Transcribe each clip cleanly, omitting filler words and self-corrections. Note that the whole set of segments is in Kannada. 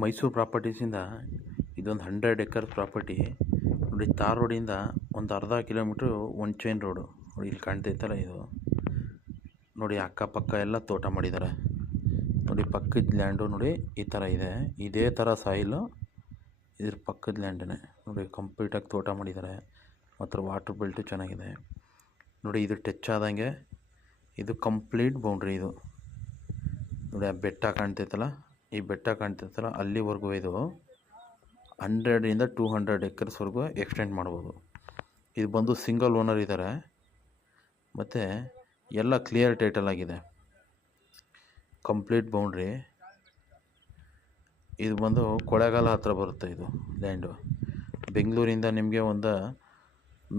ಮೈಸೂರು ಪ್ರಾಪರ್ಟೀಸಿಂದ ಇದೊಂದು 100 ಎಕರ್ ಪ್ರಾಪರ್ಟಿ ನೋಡಿ. ತಾರ್ ರೋಡಿಂದ ಒಂದು ಅರ್ಧ ಕಿಲೋಮೀಟ್ರು ಒಂದು ಚೈನ್ ರೋಡು ನೋಡಿ. ಇಲ್ಲಿ ಕಾಣ್ತೈತಲ್ಲ ಇದು ನೋಡಿ. ಅಕ್ಕಪಕ್ಕ ಎಲ್ಲ ತೋಟ ಮಾಡಿದ್ದಾರೆ ನೋಡಿ. ಪಕ್ಕದ ಲ್ಯಾಂಡು ನೋಡಿ ಈ ಥರ ಇದೆ. ಇದೇ ಥರ ಸಾಯಿಲು ಇದ್ರ ಪಕ್ಕದ ಲ್ಯಾಂಡೇ ನೋಡಿ. ಕಂಪ್ಲೀಟಾಗಿ ತೋಟ ಮಾಡಿದ್ದಾರೆ ಮತ್ತು ವಾಟ್ರ್ ಬೆಲ್ಟು ಚೆನ್ನಾಗಿದೆ ನೋಡಿ. ಇದು ಟಚ್ ಆದಂಗೆ ಇದು ಕಂಪ್ಲೀಟ್ ಬೌಂಡ್ರಿ. ಇದು ನೋಡಿ ಆ ಬೆಟ್ಟ ಕಾಣ್ತೈತಲ್ಲ, ಈ ಬೆಟ್ಟ ಕಾಣ್ತೈತಲ್ಲ ಅಲ್ಲಿವರೆಗೂ ಇದು 100 to 200 ಎಕರ್ಸ್ವರೆಗೂ ಎಕ್ಸ್ಟೆಂಡ್ ಮಾಡ್ಬೋದು. ಇದು ಬಂದು ಸಿಂಗಲ್ ಓನರ್ ಇದ್ದಾರೆ ಮತ್ತು ಎಲ್ಲ ಕ್ಲಿಯರ್ ಟೈಟಲ್ ಆಗಿದೆ. Complete boundary. ಇದು ಬಂದು ಕೊಳ್ಳೇಗಾಲ ಹತ್ರ ಬರುತ್ತೆ. ಇದು ಲ್ಯಾಂಡು ಬೆಂಗಳೂರಿಂದ ನಿಮಗೆ ಒಂದು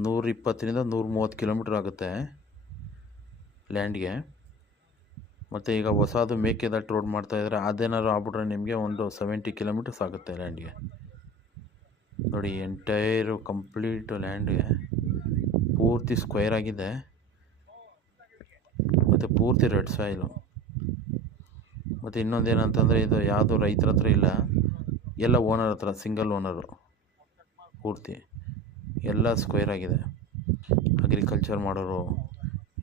120 to 130 ಕಿಲೋಮೀಟ್ರ್ ಆಗುತ್ತೆ ಲ್ಯಾಂಡ್ಗೆ. ಮತ್ತು ಈಗ ಹೊಸದು ಮೇಕೆದಾಟು ರೋಡ್ ಮಾಡ್ತಾಯಿದ್ದಾರೆ. ಅದೇನಾದ್ರು ಆಗ್ಬಿಟ್ರೆ ನಿಮಗೆ ಒಂದು 70 ಕಿಲೋಮೀಟರ್ಸ್ ಆಗುತ್ತೆ ಲ್ಯಾಂಡ್ಗೆ ನೋಡಿ. ಎಂಟೈರು ಕಂಪ್ಲೀಟ್ ಲ್ಯಾಂಡ್ಗೆ ಪೂರ್ತಿ ಸ್ಕ್ವೇರ್ ಆಗಿದೆ ಮತ್ತು ಪೂರ್ತಿ ರೆಡ್ ಸಾಯಿಲು. ಮತ್ತು ಇನ್ನೊಂದೇನಂತಂದರೆ ಇದು ಯಾವುದು ರೈತರ ಹತ್ರ ಇಲ್ಲ, ಎಲ್ಲ ಓನರ್ ಹತ್ರ, ಸಿಂಗಲ್ ಓನರು. ಪೂರ್ತಿ ಎಲ್ಲ ಸ್ಕ್ವೇರ್ ಆಗಿದೆ. ಅಗ್ರಿಕಲ್ಚರ್ ಮಾಡೋರು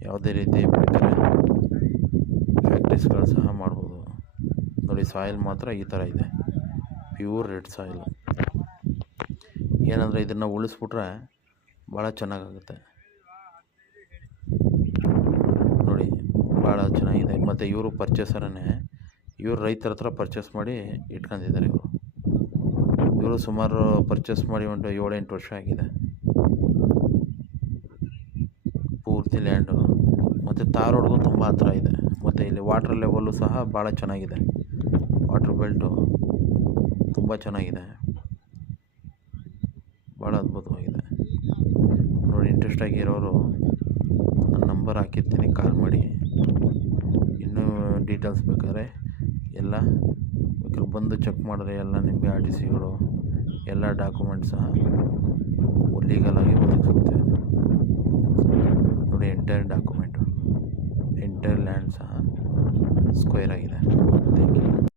ಯಾವುದೇ ರೀತಿ ಬೇಕಾದ್ರೆ ಫ್ಯಾಕ್ಟ್ರೀಸ್ಗಳು ಸಹ ಮಾಡ್ಬೋದು ನೋಡಿ. ಸಾಯಿಲ್ ಮಾತ್ರ ಈ ಥರ ಇದೆ, ಪ್ಯೂರ್ ರೆಡ್ ಸಾಯಿಲ್. ಏನಂದರೆ ಇದನ್ನು ಉಳಿಸ್ಬಿಟ್ರೆ ಭಾಳ ಚೆನ್ನಾಗಾಗುತ್ತೆ ನೋಡಿ. ಭಾಳ ಚೆನ್ನಾಗಿದೆ. ಮತ್ತು ಇವರು ಪರ್ಚೇಸರನ್ನೇ, ಇವರು ರೈತರ ಹತ್ರ ಪರ್ಚೇಸ್ ಮಾಡಿ ಇಟ್ಕೊಂಡಿದ್ದಾರೆ. ಇವರು ಸುಮಾರು ಪರ್ಚೇಸ್ ಮಾಡಿ ಒಂದು 7-8 ವರ್ಷ ಆಗಿದೆ. ಪೂರ್ತಿ ಲ್ಯಾಂಡು ಮತ್ತು ತಾರ್ ರೋಡ್ಗೂ ತುಂಬ ಹತ್ರ ಇದೆ. ಮತ್ತು ಇಲ್ಲಿ ವಾಟರ್ ಲೆವೆಲ್ಲು ಸಹ ಭಾಳ ಚೆನ್ನಾಗಿದೆ. ವಾಟ್ರ್ ಬೆಲ್ಟು ತುಂಬ ಚೆನ್ನಾಗಿದೆ, ಭಾಳ ಅದ್ಭುತವಾಗಿದೆ ನೋಡಿ. ಇಂಟ್ರೆಸ್ಟ್ ಆಗಿರೋರು ನನ್ನ ನಂಬರ್ ಹಾಕಿರ್ತೀನಿ, ಕಾಲ್ ಮಾಡಿ. ಇನ್ನೂ ಡೀಟೇಲ್ಸ್ ಬೇಕಾದ್ರೆ ಎಲ್ಲ ಬೇಕಾದ್ರೆ ಬಂದು ಚೆಕ್ ಮಾಡಿದ್ರೆ ಎಲ್ಲ ನಿಮಗೆ RTCಗಳು ಎಲ್ಲ ಡಾಕ್ಯುಮೆಂಟ್ಸ್ ಸಹ ಲೀಗಲಾಗಿ ಒದಗಿಸುತ್ತೆ ನೋಡಿ. ಎಂಟೈರ್ ಡಾಕ್ಯುಮೆಂಟು, ಎಂಟೈರ್ ಲ್ಯಾಂಡ್ ಸಹ ಸ್ಕ್ವೇರ್ ಆಗಿದೆ.